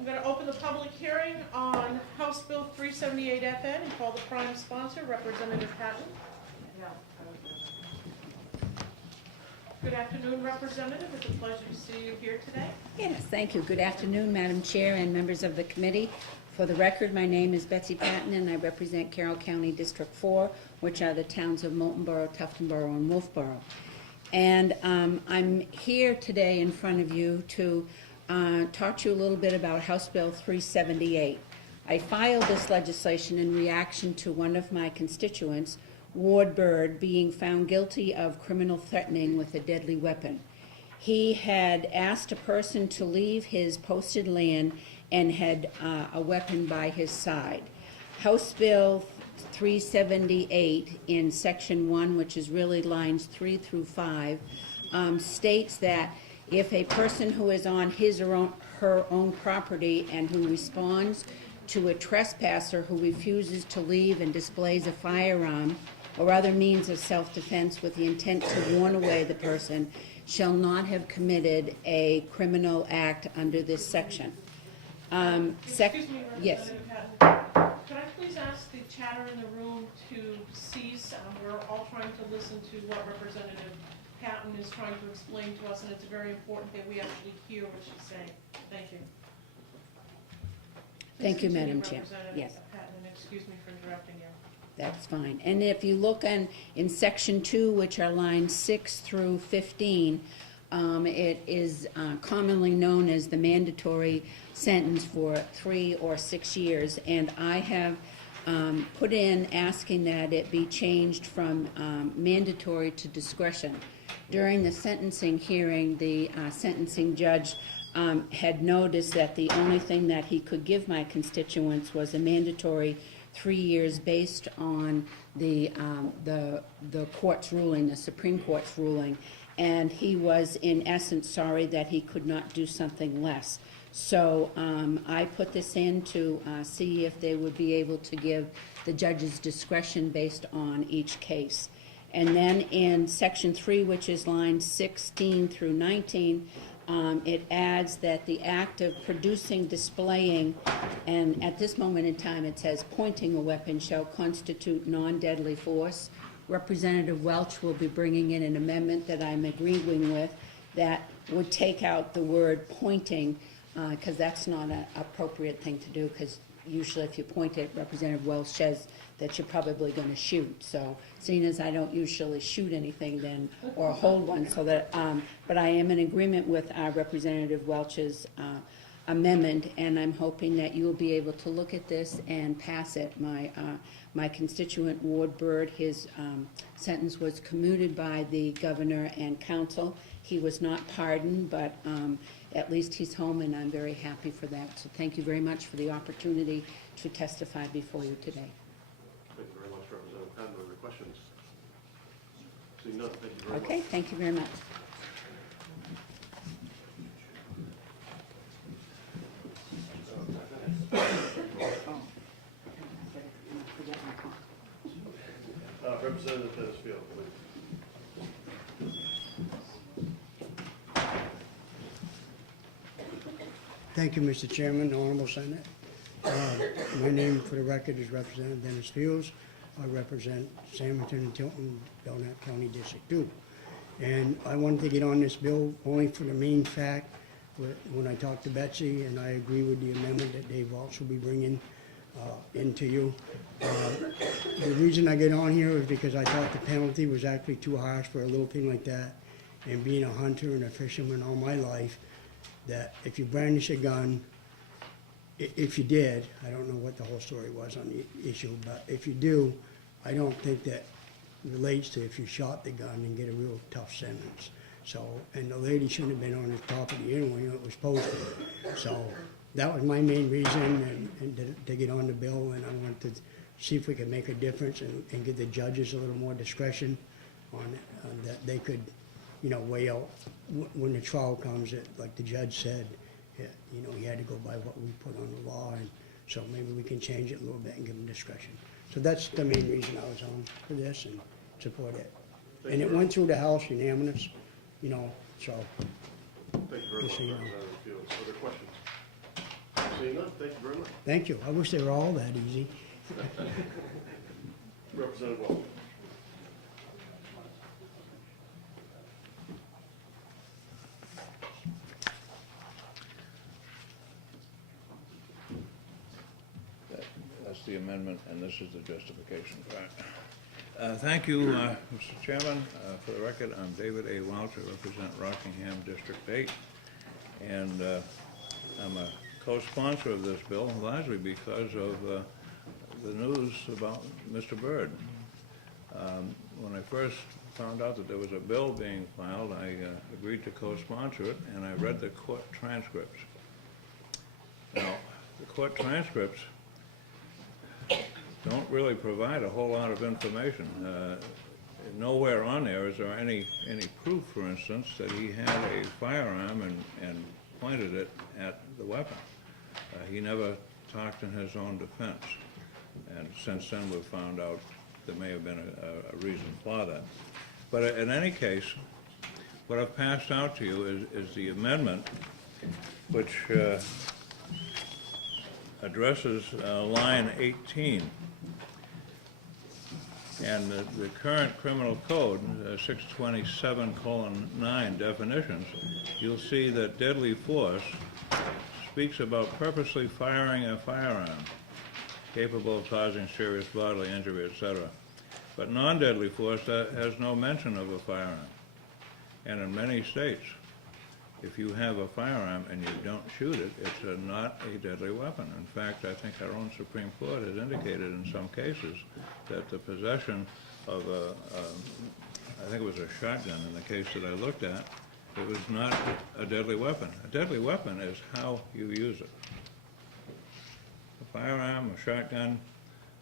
I'm going to open the public hearing on House Bill 378FN and call the prime sponsor, Representative Patton. Good afternoon, Representative. It's a pleasure to see you here today. Yes, thank you. Good afternoon, Madam Chair and members of the committee. For the record, my name is Betsy Antonin, and I represent Carroll County District 4, which are the towns of Moultonborough, Tuftonborough, and Wolfboro. And I'm here today in front of you to talk to you a little bit about House Bill 378. I filed this legislation in reaction to one of my constituents, Ward Bird, being found guilty of criminal threatening with a deadly weapon. He had asked a person to leave his posted land and had a weapon by his side. House Bill 378 in Section 1, which is really lines 3 through 5, states that if a person who is on his or her own property and who responds to a trespasser who refuses to leave and displays a firearm or other means of self-defense with the intent to warn away the person, shall not have committed a criminal act under this section. Excuse me, yes. Representative Patton. Could I please ask the chatter in the room to cease? We're all trying to listen to what Representative Patton is trying to explain to us, and it's very important that we actually hear what she's saying. Thank you. Thank you, Please Madam continue, Chair. Representative Yes. Patton, and excuse me for interrupting you. That's fine. And if you look in Section 2, which are lines 6 through 15, it is commonly known as the mandatory sentence for 3 or 6 years. And I have put in asking that it be changed from mandatory to discretion. During the sentencing hearing, the sentencing judge had noticed that the only thing that he could give my constituents was a mandatory 3 years based on the court's ruling, the Supreme Court's ruling, and he was in essence sorry that he could not do something less. So I put this in to see if they would be able to give the judge's discretion based on each case. And then in Section 3, which is lines 16 through 19, it adds that the act of producing, displaying, and at this moment in time it says pointing a weapon shall constitute non-deadly force. Representative Welch will be bringing in an amendment that I'm agreeing with that would take out the word pointing, because that's not an appropriate thing to do, because usually if you point it, Representative Welch says that you're probably going to shoot. So seeing as I don't usually shoot anything then, or hold one, so that, but I am in agreement with Representative Welch's amendment, and I'm hoping that you will be able to look at this and pass it. My constituent Ward Bird, his sentence was commuted by the governor and council. He was not pardoned, but at least he's home, and I'm very happy for that. So thank you very much for the opportunity to testify before you today. Thank you very much, Representative Patton. Are there questions? Seeing none, thank you very much. Okay, thank you very much. Representative Tennisfield, please. Thank you, Mr. Chairman, Honorable Senate. My name, for the record, is Representative Dennis Fields. I represent Samerton and Tilton, Belknap County District 2. And I wanted to get on this bill only for the main fact, when I talked to Betsy, and I agree with the amendment that Dave Walsh will be bringing into you. The reason I get on here is because I thought the penalty was actually too harsh for a little thing like that. And being a hunter and a fisherman all my life, that if you brandish a gun, if you did, I don't know what the whole story was on the issue, but if you do, I don't think that relates to if you shot the gun and get a real tough sentence. So, and the lady shouldn't have been on his property anyway, it was posted. So that was my main reason and to get on the bill, and I wanted to see if we could make a difference and give the judges a little more discretion on that they could, you know, weigh out when the trial comes, that, like the judge said, you know, he had to go by what we put on the law, and so maybe we can change it a little bit and give them discretion. So that's the main reason I was on for this and support it. And it went through the House unanimous, you know, so. Thank you very much, Representative Fields. Other questions? Seeing none, thank you very much. Thank you. I wish they were all that easy. Representative Wall. That's the amendment, and this is the justification. Thank you, Mr. Chairman. For the record, I'm David A. Welch. I represent Rockingham District 8, and I'm a co-sponsor of this bill, largely because of the news about Mr. Byrd. When I first found out that there was a bill being filed, I agreed to co-sponsor it, and I read the court transcripts. Now, the court transcripts don't really provide a whole lot of information. Nowhere on there is there any proof, for instance, that he had a firearm and pointed it at the weapon. He never talked in his own defense, and since then we've found out there may have been a reason for that. But in any case, what I've passed out to you is the amendment which addresses line 18. And the current criminal code, 627:9 definitions, you'll see that deadly force speaks about purposely firing a firearm capable of causing serious bodily injury, etc. But non-deadly force has no mention of a firearm. And in many states, if you have a firearm and you don't shoot it, it's not a deadly weapon. In fact, I think our own Supreme Court has indicated in some cases that the possession of I think it was a shotgun in the case that I looked at, it was not a deadly weapon. A deadly weapon is how you use it. A firearm, a shotgun,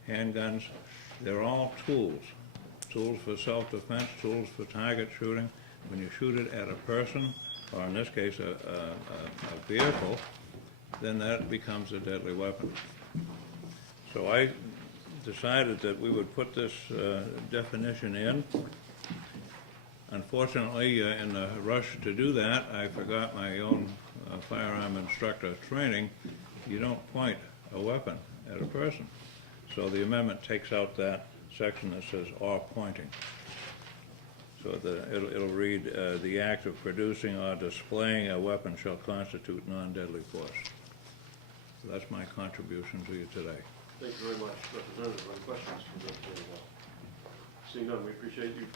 handguns, they're all tools. Tools for self-defense, tools for target shooting. When you shoot it at a person, or in this case a vehicle, then that becomes a deadly weapon. So I decided that we would put this definition in. Unfortunately, in the rush to do that, I forgot my own firearm instructor training. You don't point a weapon at a person. So the amendment takes out that section that says "or pointing." So it'll read, the act of producing or displaying a weapon shall constitute non-deadly force. So that's my contribution to you today. Thank you very much, Representative. Any questions for Representative Wall? Seeing none, we appreciate you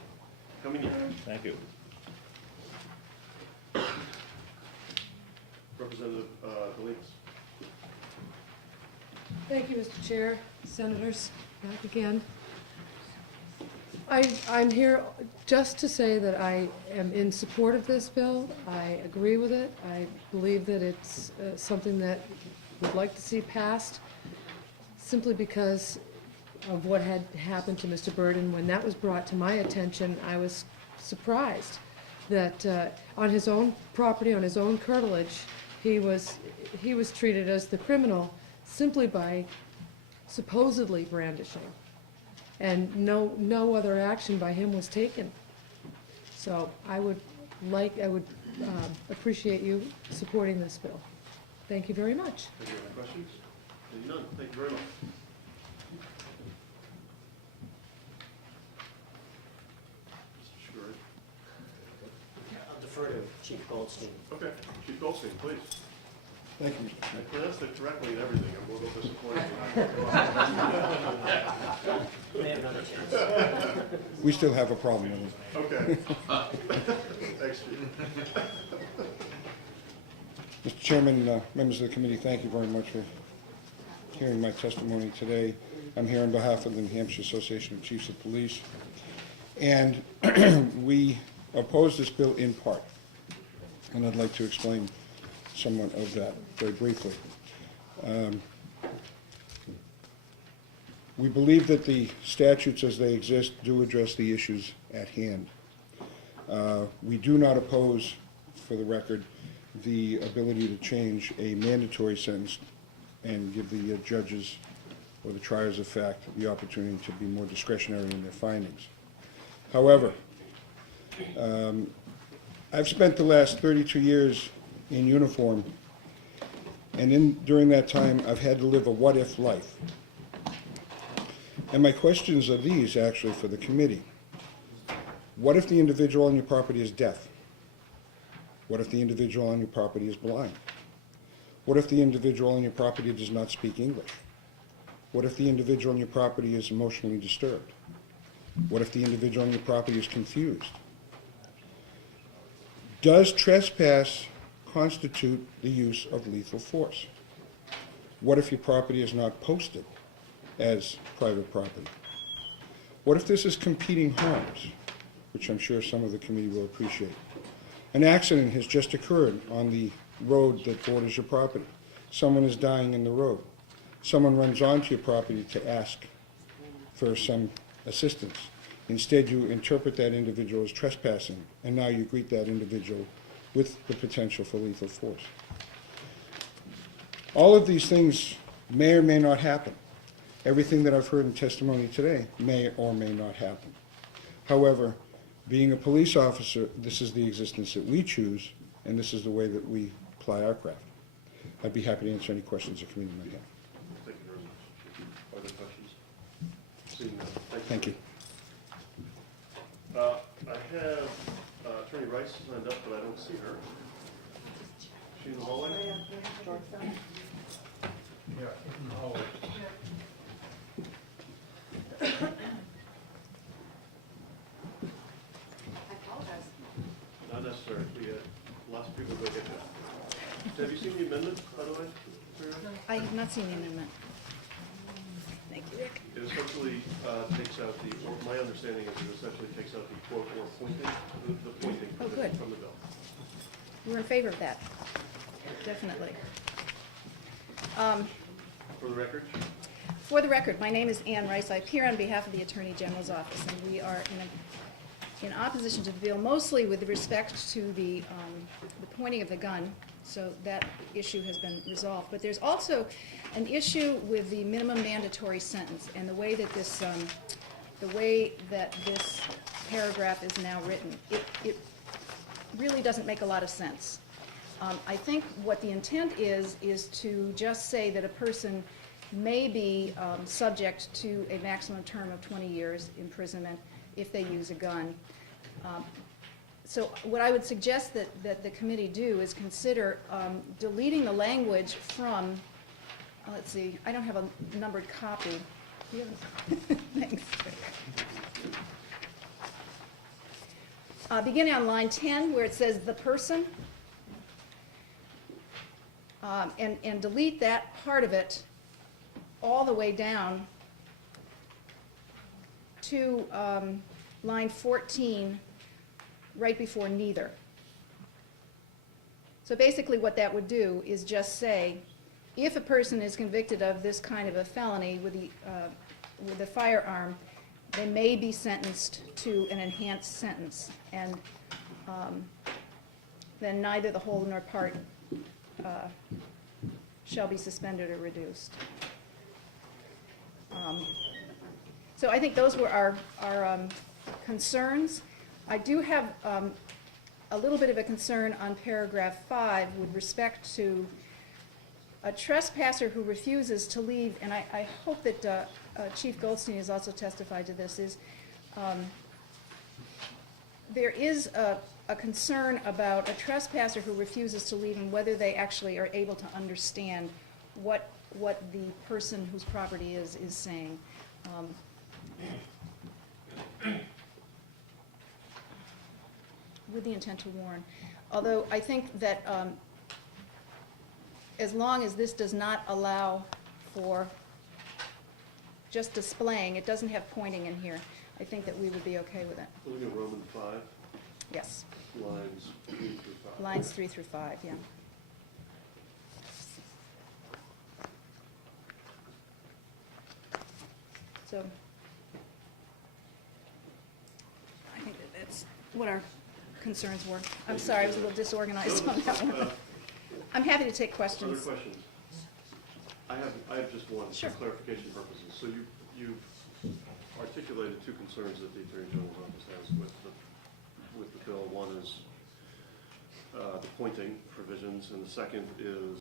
coming in. Thank you. Representative Delaney. Thank you, Mr. Chair, Senators, back again. I'm here just to say that I am in support of this bill. I agree with it. I believe that it's something that we'd like to see passed, simply because of what had happened to Mr. Byrd. And when that was brought to my attention, I was surprised that on his own property, on his own curtilage, he was treated as the criminal simply by supposedly brandishing. And no other action by him was taken. So I would appreciate you supporting this bill. Thank you very much. Thank you. Any questions? Seeing none, thank you very much. Mr. Shiguri. I'll defer to Chief Goldstein. Okay, Chief Goldstein, please. Thank you, Mr. I Chairman. pronounced it correctly and everything. I'm a little disappointed. May have another chance. We still have a problem with it. Okay. Thanks, Chief. Mr. Chairman, members of the committee, thank you very much for hearing my testimony today. I'm here on behalf of the New Hampshire Association of Chiefs of Police. And we oppose this bill in part. And I'd like to explain somewhat of that very briefly. We believe that the statutes as they exist do address the issues at hand. We do not oppose, for the record, the ability to change a mandatory sentence and give the judges or the triers of fact the opportunity to be more discretionary in their findings. However, I've spent the last 32 years in uniform And during that time, I've had to live a what-if life. And my questions are these, actually, for the committee. What if the individual on your property is deaf? What if the individual on your property is blind? What if the individual on your property does not speak English? What if the individual on your property is emotionally disturbed? What if the individual on your property is confused? Does trespass constitute the use of lethal force? What if your property is not posted as private property? What if this is competing harms, which I'm sure some of the committee will appreciate? An accident has just occurred on the road that borders your property. Someone is dying in the road. Someone runs onto your property to ask for some assistance. Instead, you interpret that individual as trespassing, and now you greet that individual with the potential for lethal force. All of these things may or may not happen. Everything that I've heard in testimony today may or may not happen. However, being a police officer, this is the existence that we choose, and this is the way that we ply our craft. I'd be happy to answer any questions the committee might have. Thank you very much. Other questions? Seeing none. Thank you. I have Attorney Rice signed up, but I don't see her. Is she in the hallway? Not necessary. We got lots of people go get that. Have you seen the amendment, by the way? Attorney? I have not seen the amendment. Thank you, Rick. It essentially takes out the, or my understanding is it essentially takes out the quote or pointing, the pointing Oh, provision good. from the bill. We're in favor of that, definitely. For the record, For the record, my name is Ann Rice. I appear on behalf of the Attorney General's office, and we are in opposition to the bill, mostly with respect to the pointing of the gun, so that issue has been resolved. But there's also an issue with the minimum mandatory sentence and the way that this paragraph is now written. It really doesn't make a lot of sense. I think what the intent is to just say that a person may be subject to a maximum term of 20 years imprisonment if they use a gun. So what I would suggest that the committee do is consider deleting the language from, let's see, I don't have a numbered copy. Do you have a- Thanks. Beginning on line 10, where it says "the person," and delete that part of it all the way down to line 14, right before "neither." So basically what that would do is just say, if a person is convicted of this kind of a felony with the firearm, they may be sentenced to an enhanced sentence, and then neither the whole nor part shall be suspended or reduced. So I think those were our concerns. I do have a little bit of a concern on paragraph 5 with respect to a trespasser who refuses to leave, and I hope that Chief Goldstein has also testified to this, is there is a concern about a trespasser who refuses to leave and whether they actually are able to understand what the person whose property is saying. With the intent to warn. Although I think that as long as this does not allow for just displaying, it doesn't have pointing in here, I think that we would be okay with it. looking at Roman 5, Yes, lines 3 through 5. lines 3 through 5, yeah. So I think that that's what our concerns were. I'm sorry, I was a little disorganized on that one. I'm happy to take Other questions. questions? I have just one, Sure. for clarification purposes. So you've articulated two concerns that the Attorney General's office has with the bill. One is the pointing provisions, and the second is